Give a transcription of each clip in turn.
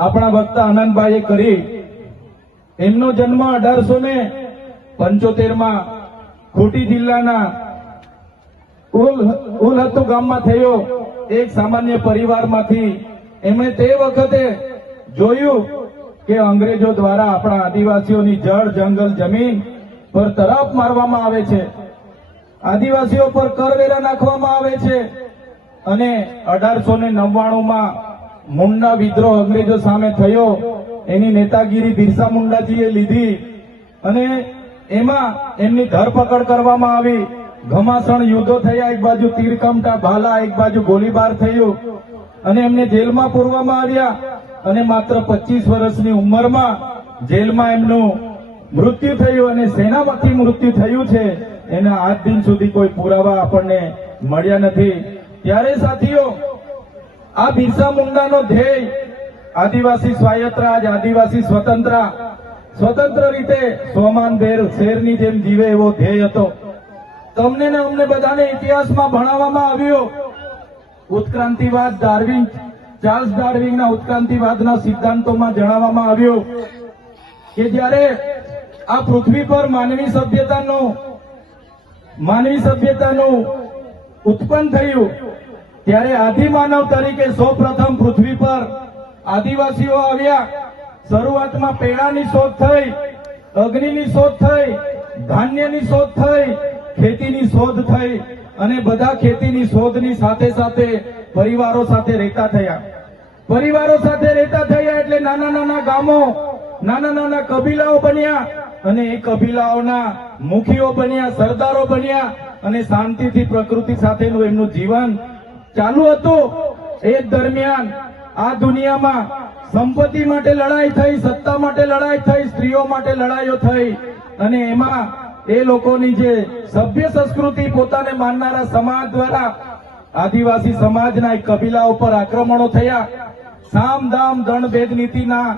આપણા વક્તા આનંદભાઈએ કરી. એમનો જન્મ અઢારસો ને પંચોતેરમાં ખોટી જિલ્લાના ઉલ ઉલહત્તુ ગામમાં થયો. એક સામાન્ય પરિવારમાંથી એમણે તે વખતે જોયું કે અંગ્રેજો દ્વારા આપણા આદિવાસીઓની જળ, જંગલ, જમીન પર તરફ મારવામાં આવે છે. આદિવાસીઓ પર કરવેરા નાખવામાં આવે છે. અને અઢારસો ને નવ્વાણું મુંડા વિદ્રોહ અંગ્રેજો સામે થયો. એની નેતાગીરી બિરસા મુંડાજીએ લીધી અને એમાં એમની ધરપકડ કરવામાં આવી. ઘમાસણ યુદ્ધો થયા, એક બાજુ તીરકમટા ભાલા એક બાજુ ગોળીબાર થયું. અને એમને જેલમાં પૂરવામાં આવ્યા. અને માત્ર પચીસ વર્ષની ઉંમરમાં જેલમાં એમનું મૃત્યુ થયું અને સેનામાંથી મૃત્યુ થયું છે. એના આજ દિન સુધી કોઈ પુરાવા આપણને મળ્યા નથી. ત્યારે સાથીઓ આ બિરસા મુંડાનો ધ્યેય આદિવાસી સ્વાયત્ત રાજ, આદિવાસી સ્વતંત્ર સ્વતંત્ર રીતે સોમાન દેર શેરની જેમ જીવે એવો ધ્યેય હતો. તમને ને અમને બધાને ઇતિહાસમાં ભણાવવામાં આવ્યો. ઉત્ક્રાંતિવાદ ડાર્વિન, ચાર્લ્સ ડાર્વિનના ઉત્ક્રાંતિવાદના સિદ્ધાંતોમાં જણાવવામાં આવ્યો કે જ્યારે આ પૃથ્વી પર માનવી સભ્યતાનો, માનવી સભ્યતાનું ઉત્પન્ન થયું ત્યારે આદિમાનવ તરીકે સૌપ્રથમ પૃથ્વી પર આદિવાસીઓ આવ્યા. શરૂઆતમાં પેડાની શોધ થઈ, અગ્નિની શોધ થઈ, ધાન્યની શોધ થઈ, ખેતીની શોધ થઈ અને બધા ખેતીની શોધની સાથે સાથે પરિવારો સાથે રહેતા થયા. પરિવારો સાથે રહેતા થયા એટલે નાના નાના ગામો, નાના નાના કબીલાઓ બન્યા અને એ કબીલાઓના મુખીઓ બન્યા, સરદારો બન્યા અને શાંતિથી પ્રકૃતિ સાથેનું એમનું જીવન ચાલુ હતું. એ દરમિયાન આ દુનિયામાં સંપત્તિ માટે લડાઈ થઈ, સત્તા માટે લડાઈ થઈ, સ્ત્રીઓ માટે લડાઈઓ થઈ. અને એમાં એ લોકોની જે સભ્ય સંસ્કૃતિ પોતાને માનનારા સમાજ દ્વારા આદિવાસી સમાજના કબીલા ઉપર આક્રમણો થયા. સામ દામ દંડ ભેદ નીતિના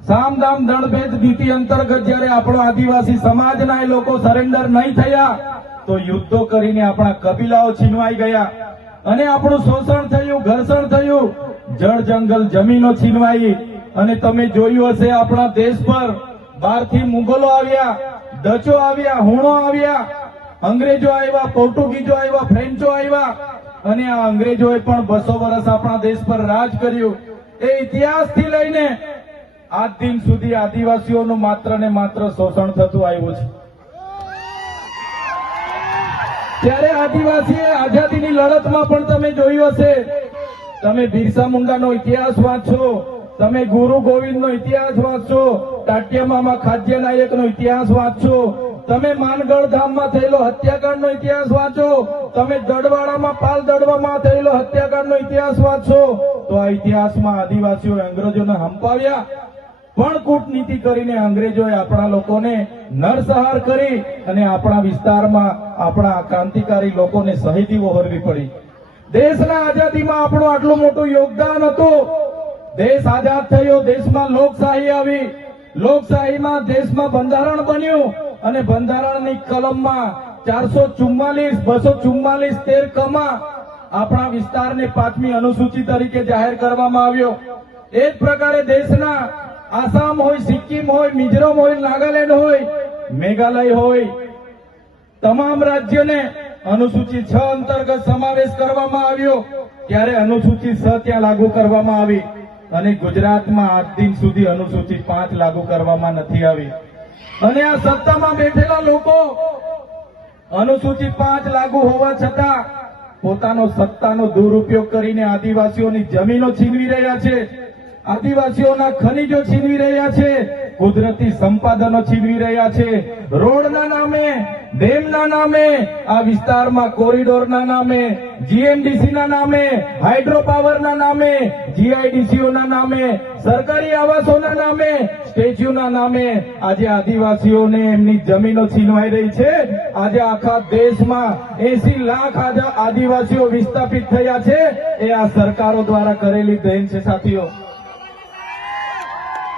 સામ દામ દંડ ભેદ નીતિ અંતર્ગત જ્યારે આપણો આદિવાસી સમાજના એ લોકો સરેન્ડર નહીં થયા, તો યુદ્ધો કરીને આપણા કબીલાઓ છીનવાઈ ગયા. અને આપણું શોષણ થયું, ઘર્ષણ થયું. જળ જંગલ જમીનો છીનવાઈ. અને તમે જોયું હશે આપણા દેશ પર બહારથી મુગલો આવ્યા, ડચો આવ્યા, હુણો આવ્યા. અંગ્રેજો આવ્યા પોર્ટુગીઝો આવ્યા, ફ્રેન્ચો આવ્યા. અને આ અંગ્રેજોએ પણ બસો વર્ષ આપણા દેશ પર રાજ કર્યું. એ ઇતિહાસથી લઈને આજ દિન સુધી આદિવાસીઓનું માત્ર ને માત્ર શોષણ થતું આવ્યું છે. ત્યારે આદિવાસી આઝાદીની લડતમાં પણ તમે જોયું હશે. તમે બિરસા મુંડાનો ઇતિહાસ વાંચો તમે ગુરુ ગોવિંદનો ઇતિહાસ વાંચો ટાટિયામામાં ખાદ્ય નાયકનો ઇતિહાસ વાંચો તમે માનગઢ ધામમાં થયેલો હત્યાકાંડનો ઇતિહાસ વાંચો તમે દડવાડામાં, પાલ દડવામાં થયેલો હત્યાકાંડનો ઇતિહાસ વાંચો તો આ ઇતિહાસમાં આદિવાસીઓ અંગ્રેજોને હંપાવ્યા. પણ કૂટનીતિ કરીને અંગ્રેજોએ આપણા લોકોને નરસહાર કરી અને આપણા વિસ્તારમાં આપણા ક્રાંતિકારી લોકોને શહીદી વહોરવી પડી. દેશના આઝાદીમાં આપણું આટલું મોટું યોગદાન હતું. દેશ આઝાદ થયો, દેશમાં લોકશાહી આવી. લોકશાહીમાં દેશમાં બંધારણ બન્યું અને બંધારણની કલમમાં ચારસો ચુમ્માલીસ, બસો ચુમ્માલીસ તેર કમાં આપણા વિસ્તારને પાંચમી અનુસૂચિ તરીકે જાહેર કરવામાં આવ્યો. એ જ પ્રકારે દેશના આસામ હોય, સિક્કિમ હોય, મિઝોરમ હોય, નાગાલેન્ડ હોય, મેઘાલય હોય, તમામ રાજ્યોને અનુસૂચિત છ અંતર્ગત સમાવેશ કરવામાં આવ્યો. ત્યારે અનુસૂચિત છ ત્યાં લાગુ કરવામાં આવી અને ગુજરાતમાં આજ દિન સુધી અનુસૂચિત પાંચ લાગુ કરવામાં નથી આવી. અને આ સત્તામાં બેઠેલા લોકો અનુસૂચિત પાંચ લાગુ હોવા છતાં પોતાનો સત્તાનો દુરુપયોગ કરીને આદિવાસીઓની જમીનો છીનવી રહ્યા છે. આદિવાસીઓના ખનીજો છીનવી રહ્યા છે, કુદરતી સંપાદનો છીનવી રહ્યા છે. રોડના નામે, ડેમના નામે, આ વિસ્તારમાં કોરિડોરના નામે જીએમડીસીના નામે હાઇડ્રો પાવરના નામે, જીઆઈડીસીઓના નામે, સરકારી આવાસોના નામે, સ્ટેચ્યુના નામે આજે આદિવાસીઓને એમની જમીનો છીનવાઈ રહી છે. આજે આખા દેશમાં એસી લાખ આદિવાસીઓ વિસ્થાપિત થયા છે. એ આ સરકારો દ્વારા કરેલી દેન છે, સાથીઓ.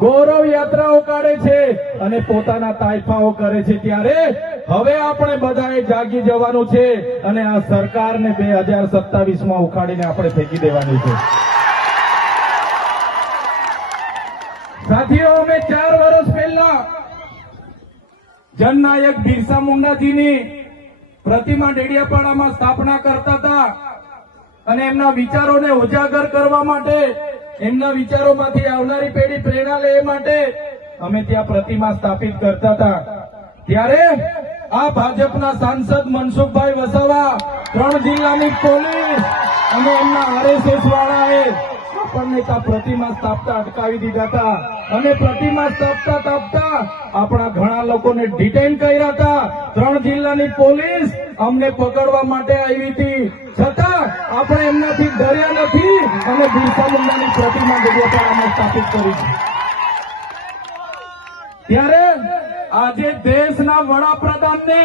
ગૌરવ યાત્રાઓ કાઢે છે અને પોતાના તાઇફાઓ કરે છે ત્યારે હવે આપણે બધાએ જાગી જવાનું છે અને આ સરકારને બે હજાર સત્તાવીસમાં ઉખાડીને આપણે ફેંકી દેવાની છે. સાથીઓ, અમે ચાર વર્ષ પહેલા જનનાયક બિરસા મુંડાજીની પ્રતિમા ડેડિયાપાડામાં સ્થાપના કરતા હતા અને એમના વિચારોને ઉજાગર કરવા માટે એમના વિચારોમાંથી આવનારી પેઢી પ્રેરણા લે માટે અમે ત્યાં પ્રતિમા સ્થાપિત કરતા હતા. ત્યારે આ ભાજપના સાંસદ મનસુખભાઈ વસાવા ત્રણ જિલ્લાની પોલીસ અને એમના આરએસએસ વાળાએ આપણને ત્યાં પ્રતિમા સ્થાપતા અટકાવી દીધા હતા. અને પ્રતિમા સ્થાપતા સ્થાપતા આપણા ઘણા લોકોને ડિટેન કર્યા હતા. ત્રણ જિલ્લાની પોલીસ અમને પકડવા માટે આવી હતી. છતાં આપણે એમનાથી ડર્યા નથી અને બિરસા મુંડાની પ્રતિમા ડેડિયાપાડામાં સ્થાપિત કરી ત્યારે આજે દેશના વડાપ્રધાનને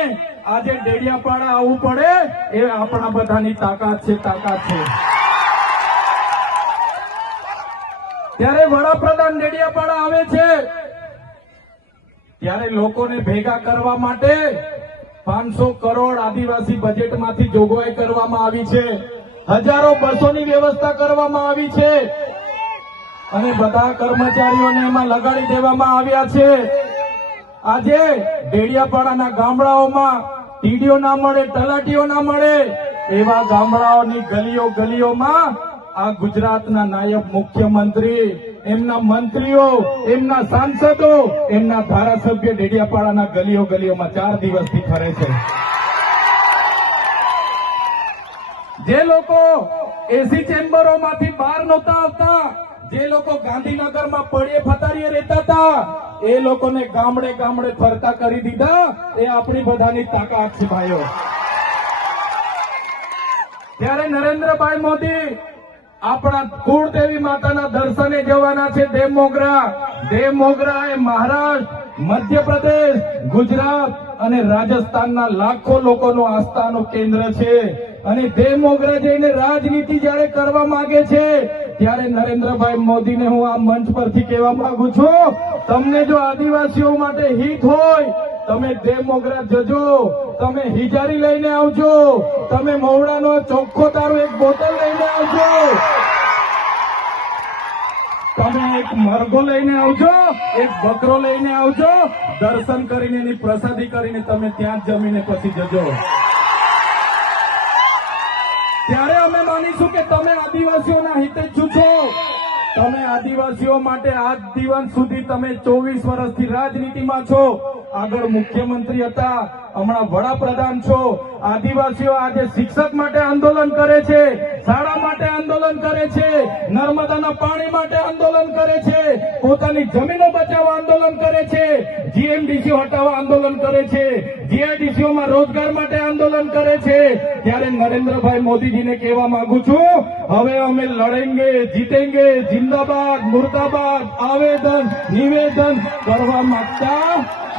આજે ડેડિયાપાડા આવવું પડે એ આપણા બધાની તાકાત છે તાકાત છે. ત્યારે વડાપ્રધાન ડેડિયાપાડા આવે છે. ત્યારે લોકોને ભેગા કરવા માટે પાંચસો કરોડ આદિવાસી બજેટમાંથી જોગવાઈ કરવામાં આવી છે. હજારો બસોની વ્યવસ્થા કરવામાં આવી છે. અને બધા કર્મચારીઓને એમાં લગાડી દેવામાં આવ્યા છે. આજે ડેડિયાપાડાના ગામડાઓમાં ટીડીઓ ના મળે, તલાટીઓ ના મળે, એવા ગામડાઓની ગલીઓ ગલીઓમાં આ ગુજરાતના નાયબ મુખ્યમંત્રી એમના મંત્રીઓ, એમના સાંસદો, એમના ધારાસભ્ય ડેડિયાપાડાના ગલીઓ ગલીઓમાં ચાર દિવસથી ફરે છે. જે લોકો એસી ચેમ્બરોમાંથી બહાર નહોતા આવતા, જે લોકો ગાંધીનગરમાં પડીએ ફતારીએ રહેતા હતા, એ લોકોને ગામડે ગામડે ફરતા કરી દીધા, એ આપણી બધાની તાકાત છે ભાઈઓ. ત્યારે નરેન્દ્રભાઈ મોદી આપણા કુળદેવી માતાના દર્શને જવાના છે દેવ મોગરા. એ મહારાષ્ટ્ર, મધ્યપ્રદેશ, ગુજરાત અને રાજસ્થાનના લાખો લોકોનું આસ્થાનું કેન્દ્ર છે. અને દેવ મોગરા જઈને રાજનીતિ જ્યારે કરવા માંગે છે ત્યારે નરેન્દ્રભાઈ મોદીને હું આ મંચ પરથી કહેવા માંગુ છું, તમને જો આદિવાસીઓ માટે હિત હોય, તમે દેવ જજો, તમે હિજારી લઈને આવજો, તમે મવડાનો ચોખ્ખો તારો એક બોટલ લઈને આવજો. તમે એક મરઘો લઈને આવજો, એક બકરો લઈને આવજો, દર્શન કરીને એની પ્રસાદી કરીને તમે ત્યાં જ જમીને પછી જજો. ત્યારે અમે માનીશું કે તમે છો તમે આદિવાસીઓ માટે આજ દિવસ સુધી તમે ચોવીસ વર્ષથી રાજનીતિમાં છો. આગળ મુખ્યમંત્રી હતા. હમણાં વડાપ્રધાન છો. આદિવાસીઓ આજે શિક્ષક માટે આંદોલન કરે છે, શાળા માટે આંદોલન કરે છે, નર્મદાના પાણી માટે આંદોલન કરે છે, પોતાની જમીનો બચાવવા આંદોલન કરે છે જીએમડીસી હટાવવા આંદોલન કરે છે જીઆઈડીસીઓમાં રોજગાર માટે આંદોલન કરે છે. ત્યારે નરેન્દ્રભાઈ મોદીજીને કહેવા માંગુ છું, હવે અમે લડેંગે, જીતેંગે, જિંદાબાદ, મુર્દાબાદ, આવેદન, નિવેદન કરવા માંગતા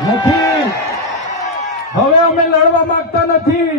નથી. હવે અમે લડવા માંગતા નથી.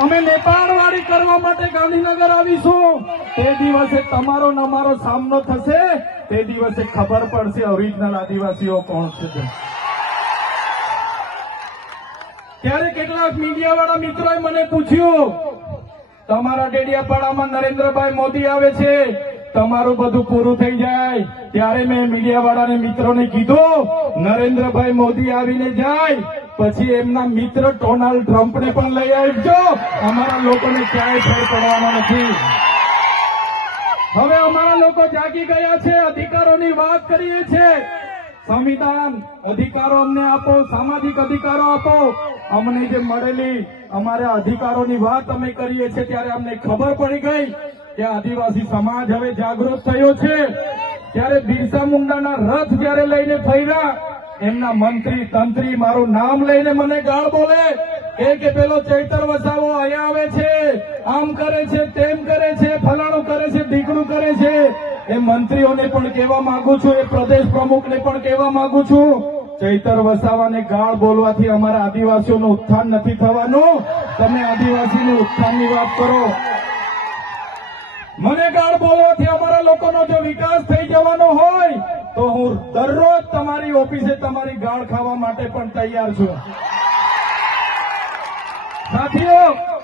અમે નેપાળવાળી કરવા માટે ગાંધીનગર આવીશું. તે દિવસે તમારો નમારો સામનો થશે. તે દિવસે ખબર પડશે ઓરિજિનલ આદિવાસીઓ કોણ છે ત્યારે કેટલાક મીડિયા વાળા મિત્રોએ મને પૂછ્યું, તમારા ડેડિયાપાડામાં નરેન્દ્રભાઈ મોદી આવે છે, તમારું બધું પૂરું થઈ જાય. ત્યારે મેં મીડિયા વાળાને મિત્રોને કીધું, નરેન્દ્રભાઈ મોદી આવીને જાય પછી એમના મિત્ર ડોનાલ્ડ ટ્રમ્પને પણ લઈ આવજો. અમારા લોકોને ક્યાંય ફેર પડવાનો નથી. હવે અમારા લોકો જાગી ગયા છે, અધિકારોની વાત કરીએ છીએ સંવિધાન અધિકારો અમને આપો, સામાજિક અધિકારો આપો. અમને જે મળેલી અમારા અધિકારોની વાત અમે કરીએ છીએ ત્યારે અમને ખબર પડી ગઈ કે આદિવાસી સમાજ હવે જાગૃત થયો છે. ત્યારે બિરસા મુંડાના રથ જયારે લઈને ફર્યા એમના મંત્રી, તંત્રી, મારું નામ લઈને મને ગાળ બોલે. કે પેલો ચૈતર વસાવો અહીંયા આવે છે, આમ કરે છે, તેમ કરે છે, ફલાણું કરે છે, ઢીકણું કરે છે. એ મંત્રીઓને પણ કહેવા માંગુ છું, એ પ્રદેશ પ્રમુખને પણ કહેવા માંગુ છું. ચૈતર વસાવાને ગાળ બોલવાથી અમારા આદિવાસીઓનું ઉત્થાન નથી થવાનું. તમે આદિવાસીની ઉત્થાનની વાત કરો. મને ગાળ બોલવાથી અમારા લોકોનો જો વિકાસ થઈ જવાનો હોય, તો હું દરરોજ તમારી ઓફિસે તમારી ગાળ ખાવા માટે પણ તૈયાર છું. સાથીઓ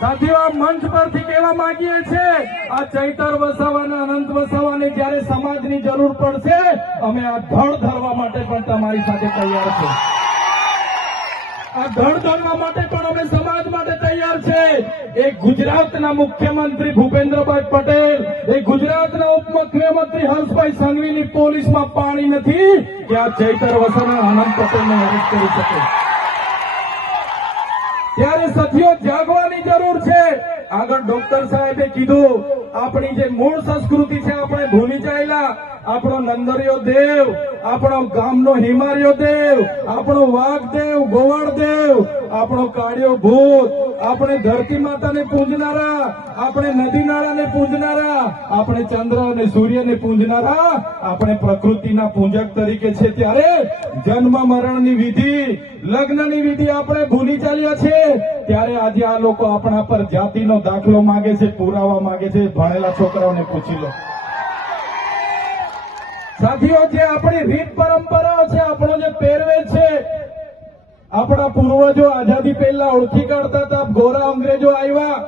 સાથીઓ આ મંચ પરથી કહેવા માંગીએ છીએ, આ ચૈતર વસાવાના, અનંત વસાવાને જ્યારે સમાજની જરૂર પડશે, અમે આ ધડ ધરવા માટે પણ તમારી સાથે તૈયાર છે આ ધડ ધરવા માટે પણ અમે સમાજ માટે તૈયાર છે. એ ગુજરાતના મુખ્યમંત્રી ભૂપેન્દ્રભાઈ પટેલ, એ ગુજરાતના ઉપમુખ્યમંત્રી હર્ષભાઈ સંઘવીની પોલીસમાં પાણી નથી, કે આ ચૈતર વસાવા અનંત પટેલને અરેસ્ટ કરી શકે. ત્યારે સભ્યો જાગવાની જરૂર છે. આગળ ડોક્ટર સાહેબે કીધું આપણી જે મૂળ સંસ્કૃતિ છે, આપણે ભૂલી ચાલ્યા આપણો નંદરિયો દેવ, આપણો ગામનો હિમાર્યો દેવ, આપણો વાઘદેવ ગોવાળ આપણો કાળિયો ભૂત, આપણે ધરતી માતાને પૂજનારા, આપણે નદી નાળાને પૂજનારા, આપણે ચંદ્ર અને સૂર્યને પૂજનારા, આપણે પ્રકૃતિના પૂજક તરીકે છે. ત્યારે જન્મ મરણની વિધિ, લગ્નની વિધિ આપણે ભૂલી ચાલ્યા છે. ત્યારે આજે આ લોકો આપણા પર જાતિનો દાખલો માંગે છે, પુરાવા માંગે છે ભણેલા છોકરાઓને પૂછી લો. સાથીઓ, જે આપણી રીત પરંપરાઓ છે, આપણો જે પહેરવે છે, આપણા પૂર્વજો આઝાદી પહેલા ઓળખી કાઢતા હતા ગોરા અંગ્રેજો આવ્યા,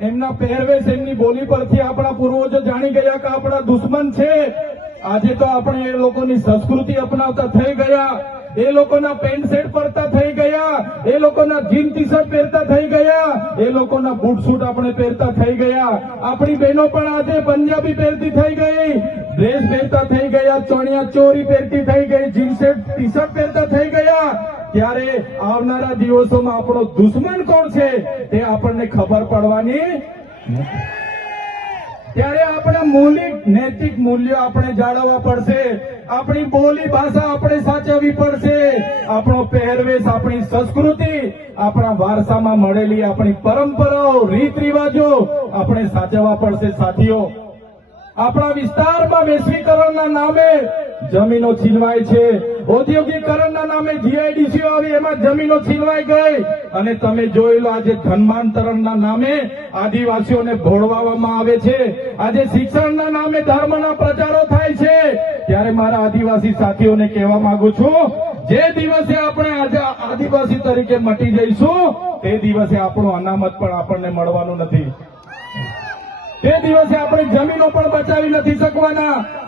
એમના પહેરવેશ એમની બોલી પરથી આપણા પૂર્વજો જાણી ગયા કે આપણા દુશ્મન છે. આજે તો આપણે એ લોકોની સંસ્કૃતિ અપનાવતા થઈ ગયા. એ લોકોના પેન્ટ શર્ટ પહેરતા થઈ ગયા, એ લોકોના જીન ટી શર્ટ પહેરતા થઈ ગયા, એ લોકોના બૂટ સૂટ આપણે પહેરતા થઈ ગયા આપણી બહેનો પણ આજે પંજાબી પહેરતી થઈ ગઈ ડ્રેસ પહેરતા થઈ ગયા, ચણિયા ચોરી પહેરતી થઈ ગઈ જીન શર્ટ ટી શર્ટ પહેરતા થઈ ગયા ત્યારે આવનારા દિવસોમાં આપણો દુશ્મન કોણ છે તે આપણને ખબર પડવાની. ત્યારે આપણા મૌલિક, નૈતિક મૂલ્યો આપણે જાળવવા પડશે. આપણી બોલી ભાષા આપણે સાચવવી પડશે. આપણો પહેરવેશ, આપણી સંસ્કૃતિ, આપણા વારસામાં મળેલી આપણી પરંપરાઓ રીત રિવાજો આપણે સાચવવા પડશે, સાથીઓ. આપણા વિસ્તારમાં વૈશ્વિકરણના નામે જમીનો છીનવાય છે. ઔદ્યોગિકરણના નામે જીઆઈડીસીઓ આવી, એમાં જમીનો છીનવાઈ ગઈ. અને તમે જોઈ આજે ધર્માંતરણના નામે આદિવાસીઓને ભોળવામાં આવે છે. આજે શિક્ષણના નામે ધર્મના પ્રચારો થાય છે. ત્યારે મારા આદિવાસી સાથીઓને કહેવા માંગુ છું, જે દિવસે આપણે આજે આદિવાસી તરીકે મટી જઈશું, તે દિવસે આપણું અનામત પણ આપણને મળવાનું નથી. તે દિવસે આપણે જમીનો પણ બચાવી નથી શકવાના.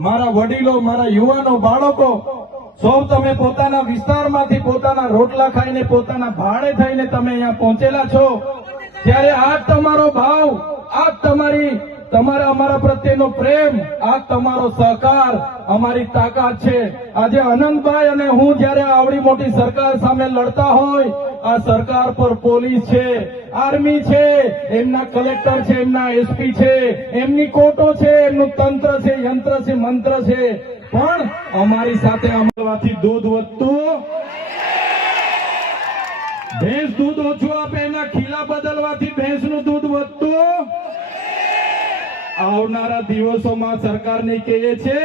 મારા વડીલો, મારા યુવાનો, બાળકો, સૌ તમે પોતાના વિસ્તારમાંથી પોતાના રોટલા ખાઈને, પોતાના ભાડે થઈને તમે અહીંયા પહોંચેલા છો. ત્યારે આ તમારો ભાવ આ તમારી, તમારા, અમારા પ્રત્યેનો પ્રેમ આ તમારો સહકાર, અમારી તાકાત છે. આજે અનંતભાઈ અને હું જ્યારે આવડી મોટી સરકાર સામે લડતા હોય આ સરકાર પર પોલીસ છે, આર્મી છે, એમના કલેક્ટર છે, એમના એસપી છે, એમની કોર્ટો છે, એમનું તંત્ર છે, યંત્ર છે, મંત્ર છે. પણ અમારી સાથે અમલવાથી દૂધ વધતું ભેંસ દૂધ ઓછું આપે, એના ખીલા બદલવાથી ભેંસનું દૂધ વધતું. આવનારા દિવસોમાં સરકારને કહીએ છે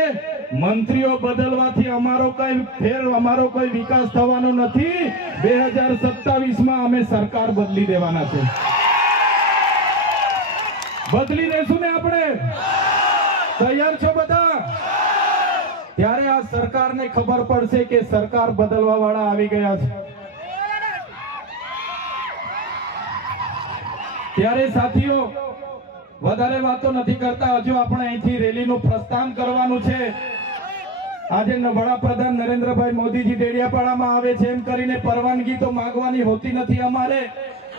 મંત્રીઓ બદલવાથી અમારો કઈ ફેર, અમારો કોઈ વિકાસ થવાનો નથી. બે હજાર અમે સરકાર બદલી દેવાના છે. બદલી દેશું ને આપણે? તૈયાર છો બધા? ત્યારે આ સરકારને ખબર પડશે કે સરકાર બદલવા વાળા આવી ગયા છે. ત્યારે સાથીઓ, વધારે વાતો નથી કરતા. હજુ આપણે અહીંથી રેલીનું પ્રસ્થાન કરવાનું છે. આજે વડાપ્રધાન નરેન્દ્રભાઈ મોદીજી ડેડિયાપાડામાં આવે છે. એમ કરીને પરવાનગી તો માંગવાની હોતી નથી અમારે.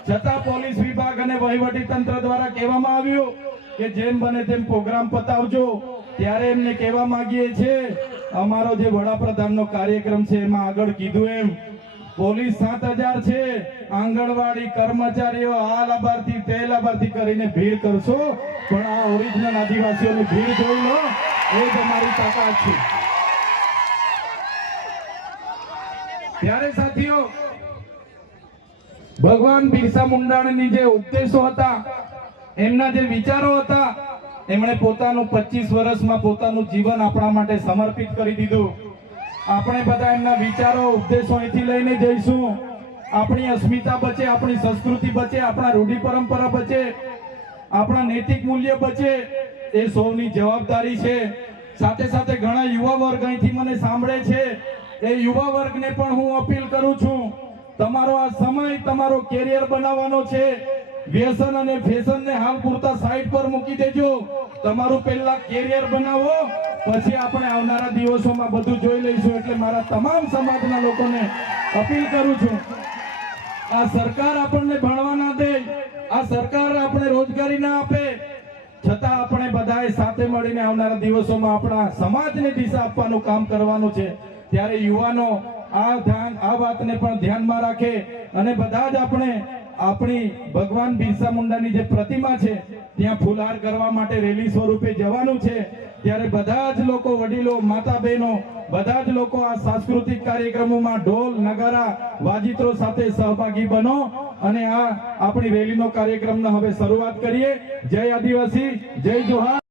છતાં પોલીસ વિભાગ અને વહીવટી તંત્ર દ્વારા કહેવામાં આવ્યું કે જેમ બને તેમ પ્રોગ્રામ પતાવજો. ત્યારે એમને કહેવા માંગીએ છીએ, અમારો જે વડાપ્રધાનનો કાર્યક્રમ છે એમાં આગળ કીધું એમ. પોલીસ સાત હજાર છે. આંગણવાડી કર્મચારીઓ આ લાભાર્થી તે લાભાર્થી કરીને ભીડ કરશો. પણ આ ઓરિજિનલ આદિવાસીઓની ભીડ જોઈ લો. એ જ અમારી તાકાત છે. ત્યારે સાથીઓ, ભગવાન બિરસા મુંડાની જે ઉપદેશો હતા, એમના જે વિચારો હતા, એમણે પોતાનું પચીસ વર્ષમાં પોતાનું જીવન આપણા માટે સમર્પિત કરી દીધું. આપણે બધા એમના વિચારો, ઉપદેશો અહીંથી લઈને જઈશું. આપણી અસ્મિતા બચે, આપણી સંસ્કૃતિ બચે, આપણા રૂઢિ પરંપરા બચે, આપણા નૈતિક મૂલ્ય બચે, એ સૌની જવાબદારી છે. સાથે સાથે ઘણા યુવા વર્ગ અહીંથી મને સાંભળે છે. એ યુવા વર્ગને પણ હું અપીલ કરું છું, તમારો આ સમય તમારો કેરિયર બનાવવાનો છે. વ્યસન અને ફેશનને હાલ પૂરતા સાઈડ પર મૂકી દેજો. તમારું પહેલા કેરિયર બનાવો, પછી આપણે આવનારા દિવસોમાં બધું જોઈ લઈશું. એટલે મારા તમામ સમાજના લોકોને અપીલ કરું છું. આ સરકાર આપણને ભણવા ના દે, આ સરકાર આપણે રોજગારી ના આપે. છતાં આપણે બધાએ સાથે મળીને આવનારા દિવસોમાં આપણા સમાજને દિશા આપવાનું કામ કરવાનું છે. ત્યારે યુવાનો આ ધ્યાન, આ વાતને પણ ધ્યાનમાં રાખે અને બધા જ આપણે આપણી ભગવાન બિરસા મુંડાની જે પ્રતિમા છે, ત્યાં ફુલહાર કરવા માટે રેલી સ્વરૂપે જવાનું છે. ત્યારે બધા જ લોકો વડીલો માતા બહેનો બધા જ લોકો આ સાંસ્કૃતિક કાર્યક્રમોમાં ઢોલ, નગારા, વાજિત્રો સાથે સહભાગી બનો અને આ આપણી રેલીનો કાર્યક્રમનો હવે શરૂઆત કરીએ. જય આદિવાસી, જય જોહાર.